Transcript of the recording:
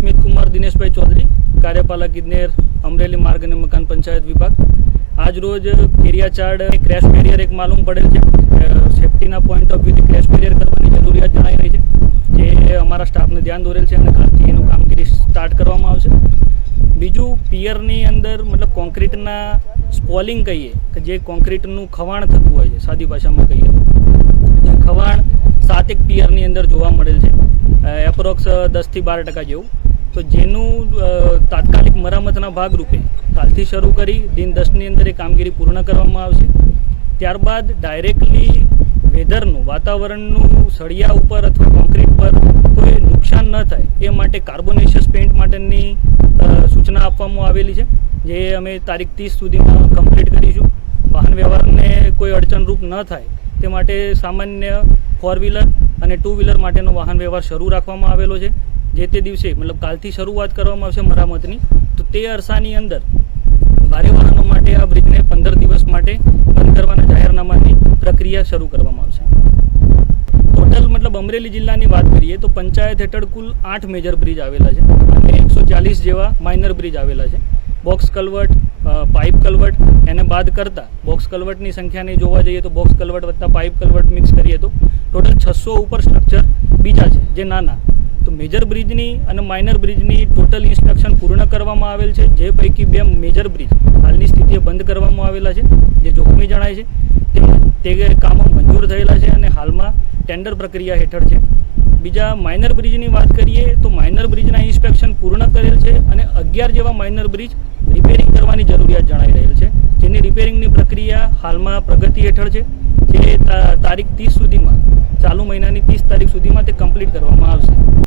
સ્મિત કુમાર, દિનેશભાઈ ચૌધરી, કાર્યપાલક ઇજનેર અમરેલી માર્ગ અને મકાન પંચાયત વિભાગ. આજ રોજ કેરિયાચાડ ક્રેશ બેરિયર એક માલુમ પડેલ છે. સેફટીના પોઈન્ટ ઓફ વ્યૂથી ક્રેશ બેરિયર કરવાની જરૂરિયાત જણાઈ રહી છે. જે અમારા સ્ટાફને ધ્યાન દોરેલ છે અને કાલથી એનું કામગીરી સ્ટાર્ટ કરવામાં આવશે. બીજું, પિયરની અંદર મતલબ કોન્ક્રીટના સ્પોલિંગ કહીએ, કે જે કોન્ક્રીટનું ખવાણ થતું હોય છે, સાદી ભાષામાં કહીએ તો. ખવાણ સાત એક પિયરની અંદર જોવા મળેલ છે. એપ્રોક્સ દસથી બાર ટકા જેવું. તો જેનું તાત્કાલિક મરામતના ભાગરૂપે કાલથી શરૂ કરી દિન દસની અંદર એ કામગીરી પૂર્ણ કરવામાં આવશે. ત્યારબાદ ડાયરેક્ટલી વેધરનું, વાતાવરણનું સળિયા ઉપર અથવા કોન્ક્રીટ પર કોઈ નુકસાન ન થાય, એ માટે કાર્બોનેશિયસ પેઇન્ટ માટેની સૂચના આપવામાં આવેલી છે, જે અમે તારીખ ત્રીસ સુધીમાં કમ્પ્લીટ કરીશું. વાહન વ્યવહારને કોઈ અડચણરૂપ ન થાય, તે માટે સામાન્ય ફોર વ્હીલર અને ટુ વ્હીલર માટેનો વાહન વ્યવહાર શરૂ રાખવામાં આવેલો છે. જે તે દિવસે, મતલબ કાલથી શરૂઆત કરવામાં આવશે મરામતની, તો તે અરસાની અંદર ભારે વાહનો માટે આ બ્રિજને પંદર દિવસ માટે બંધ કરવાના જાહેરનામાની પ્રક્રિયા શરૂ કરવામાં આવશે. ટોટલ મતલબ અમરેલી જિલ્લાની વાત કરીએ તો પંચાયત હેઠળ કુલ આઠ મેજર બ્રિજ આવેલા છે અને એકસો ચાલીસ જેવા માઇનર બ્રિજ આવેલા છે. બોક્સ કલવર્ટ પાઇપ કલવર્ટ એને બાદ કરતાં બોક્સ કલવર્ટની સંખ્યાને જોવા જઈએ તો બોક્સ કલવર્ટ વત્તા પાઇપ કલવર્ટ મિક્સ કરીએ તો ટોટલ છસો ઉપર સ્ટ્રક્ચર બીજા છે, જે નાના તો મેજર બ્રિજની અને માઇનર બ્રિજની ટોટલ ઇન્સ્પેક્શન પૂર્ણ કરવામાં આવેલ છે. જે પૈકી બે મેજર બ્રિજ હાલની સ્થિતિએ બંધ કરવામાં આવેલા છે. જે જોખમી જણાય છે. તેમજ તે કામો મંજૂર થયેલા છે અને હાલમાં ટેન્ડર પ્રક્રિયા હેઠળ છે. બીજા માઇનર બ્રિજની વાત કરીએ તો માઇનર બ્રિજના ઇન્સ્પેક્શન પૂર્ણ કરેલ છે અને અગિયાર જેવા માઇનર બ્રિજ રિપેરિંગ કરવાની જરૂરિયાત જણાઈ રહેલ છે. જેની રિપેરિંગની પ્રક્રિયા હાલમાં પ્રગતિ હેઠળ છે. જે તારીખ ત્રીસ સુધીમાં, ચાલુ મહિનાની ત્રીસ તારીખ સુધીમાં તે કમ્પ્લીટ કરવામાં આવશે.